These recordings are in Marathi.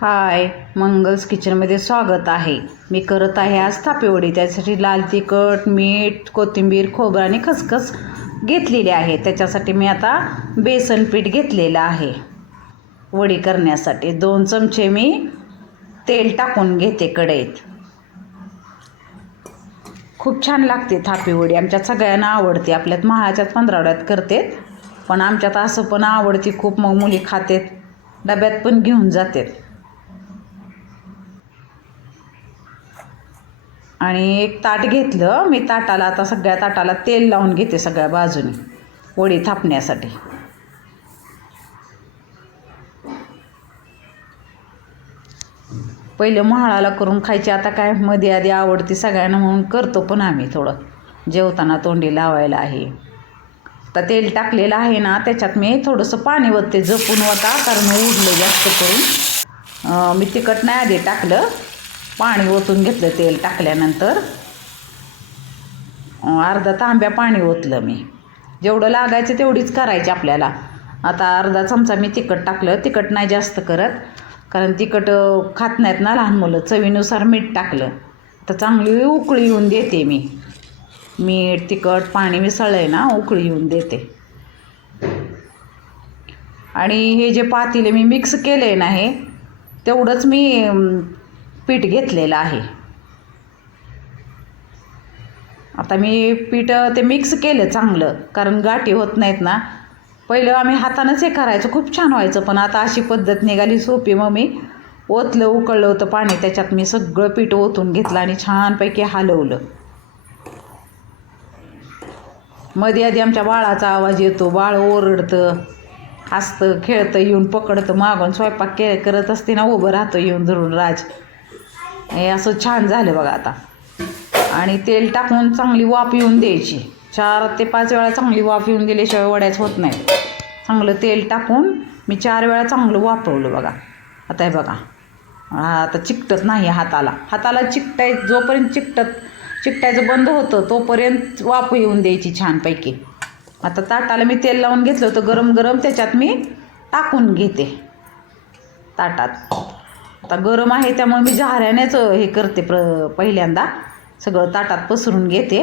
हाय मंगल्स किचनमध्ये स्वागत आहे. मी करत आहे आज थापेवडी त्यासाठी लाल तिखट मीठ कोथिंबीर खोबरं आणि खसखस घेतलेली आहे. त्याच्यासाठी मी आता बेसन पीठ घेतलेलं आहे. वडी करण्यासाठी दोन चमचे मी तेल टाकून घेते कढईत. खूप छान लागते थापेवडी आमच्या आमच्यात सगळ्यांना आवडते. आपल्यात महाळाच्यात पंधरावड्यात करते पण आमच्यात असं पण आवडते. खूप मग मुली खातेत डब्यात पण घेऊन जातात. आणि एक ताट घेतलं. मी ताटाला आता सगळ्या ताटाला तेल लावून घेते सगळ्या बाजूने. वडी थापण्यासाठी. पहिले म्हाळाला करून खायची. आता काय मध्ये आधी आवडती सगळ्यांना म्हणून करतो पण आम्ही थोडं. जेवताना तोंडी लावायला आहे. आता तेल टाकलेलं आहे ना त्याच्यात मी थोडंसं पाणी वतते जपून वता कारण उडलं जास्त करून. मी तिखट नाही आधी टाकलं. पाणी ओतून घेतलं तेल टाकल्यानंतर. अर्धा तांब्या पाणी ओतलं मी. जेवढं लागायचं तेवढीच करायची आपल्याला. आता अर्धा चमचा मी तिखट टाकलं. तिखट नाही जास्त करत. कारण तिखट खात नाहीत ना लहान मुलं. चवीनुसार मीठ टाकलं. तर चांगली उकळी येऊन देते मी. मीठ तिखट पाणी मिसळलं आहे ना उकळी येऊन देते. आणि हे जे पातेले मी मिक्स केले आहे ना हे तेवढंच मी पीठ घेतलेलं आहे. आता मी पीठ ते मिक्स केलं चांगलं कारण गाठी होत नाहीत ना. पहिलं आम्ही हातानंच हे करायचं खूप छान व्हायचं पण आता अशी पद्धत निघाली सोपी. मग मी ओतलं उकळलं होतं पाणी त्याच्यात मी सगळं पीठ ओतून घेतलं आणि छानपैकी हलवलं. मध्ये आधी आमच्या बाळाचा आवाज येतो बाळ ओरडतं हसतं खेळतं येऊन पकडतं मागून स्वयंपाक के करत असते ना उभं राहतं येऊन धरून राज. हे असं छान झालं बघा आता. आणि तेल टाकून चांगली वाफ येऊन द्यायची. चार ते पाच वेळा चांगली वाफ येऊन दिल्याशिवाय वड्याच होत नाही. चांगलं तेल टाकून मी चार वेळा चांगलं वापरलं बघा. आता हे बघा. आता चिकटत नाही हाताला. हाताला चिकटाय जोपर्यंत चिकटत चिकटायचं बंद होतं तोपर्यंत वाफ येऊन द्यायची छानपैकी. आता ताटाला मी तेल लावून घेतलं होतं. गरम गरम त्याच्यात मी टाकून घेते. ताटात. आता गरम आहे त्यामुळे मी झाऱ्यानेच हे करते प्र पहिल्यांदा. सगळं ताटात पसरून घेते.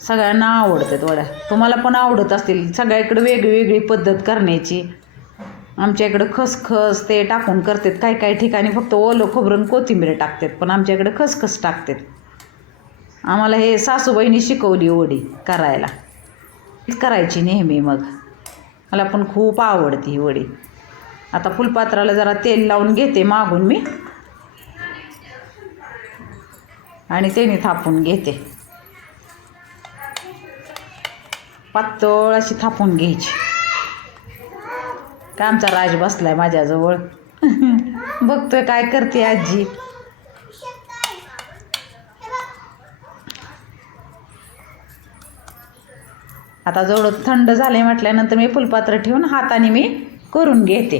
सगळ्यांना आवडतात वड्या तुम्हाला पण आवडत असतील. सगळ्याकडे वेगळी वेगळी पद्धत करण्याची. आमच्या इकडं खसखस ते टाकून करतात. काही काही ठिकाणी फक्त ओलं खोबरं कोथिंबीर टाकतात पण आमच्याकडे खसखस टाकतात. आम्हाला हे सासूबाईंनी शिकवली ओढी करायला. करायची नेहमी मग. मला पण खूप आवडती ही वडी आता फुलपात्राला जरा तेल लावून घेते मागून मी. आणि त्याने थापून घेते. पातळ अशी थापून घ्यायची. काय आमचा राज बसलाय माझ्याजवळ? बघतोय काय करते आजी. आता जवळ थंड झाले म्हटल्यानंतर मी फुलपात्र ठेवून हाताने मी करून घेते.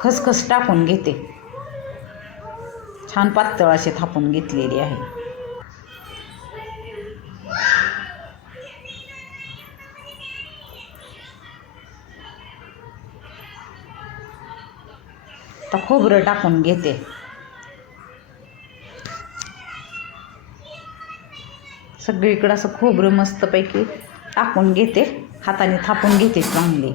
खसखस टाकून घेते. छान पातळ अशी थापून घेतलेली आहे. आता खोबरं टाकून घेते. सगळीकडं असं खोबरं मस्तपैकी टाकून घेते. हाताने थापून घेते चांगली.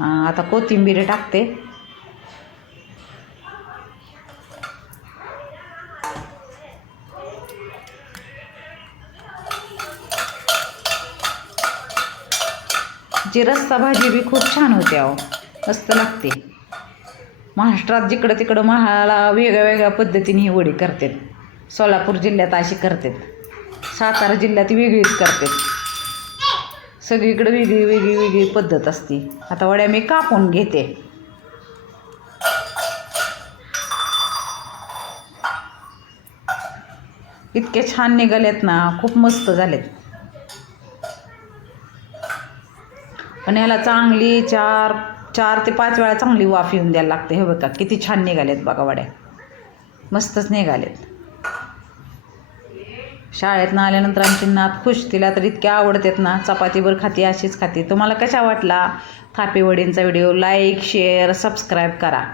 आता कोथिंबीर टाकते. जी रस्सा भाजी बी खूप छान होते अहो. मस्त लागते. महाराष्ट्रात जिकडं तिकडं महाला वेगळ्या वेगळ्या पद्धतीने ही वडी करतात. सोलापूर जिल्ह्यात अशी करतात. सातारा जिल्ह्यात वेगळीच करतात. सगळीकडं वेगळी वेगळी वेगळी पद्धत असते. आता वड्या मी कापून घेते. इतके छान निघालेत ना खूप मस्त झालेत. पण याला चांगली चार चार ते पाच वेळा चांगली वाफ येऊन द्यायला लागते. हे बघा किती छान निघालेत बघा वड्या. मस्तच निघालेत. शाळेतनं आल्यानंतर आमची नात खुश तिला तर इतक्या आवडतात ना. चपातीवर खाती अशीच खाती. तुम्हाला कशा वाटला? थापी वडींचा व्हिडिओ लाईक शेअर सबस्क्राईब करा.